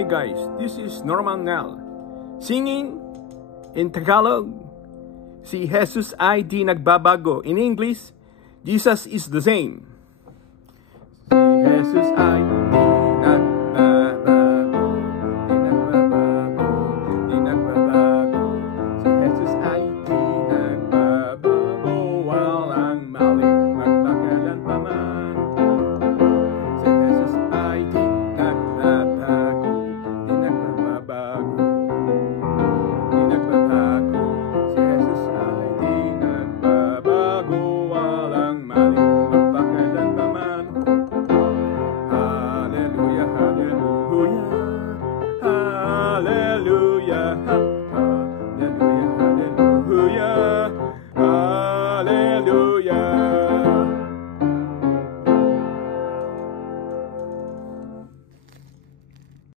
Hey guys, this is Norman Nel, singing in Tagalog, si Jesus ay di nagbabago. In English, Jesus is the same. Si Jesus ay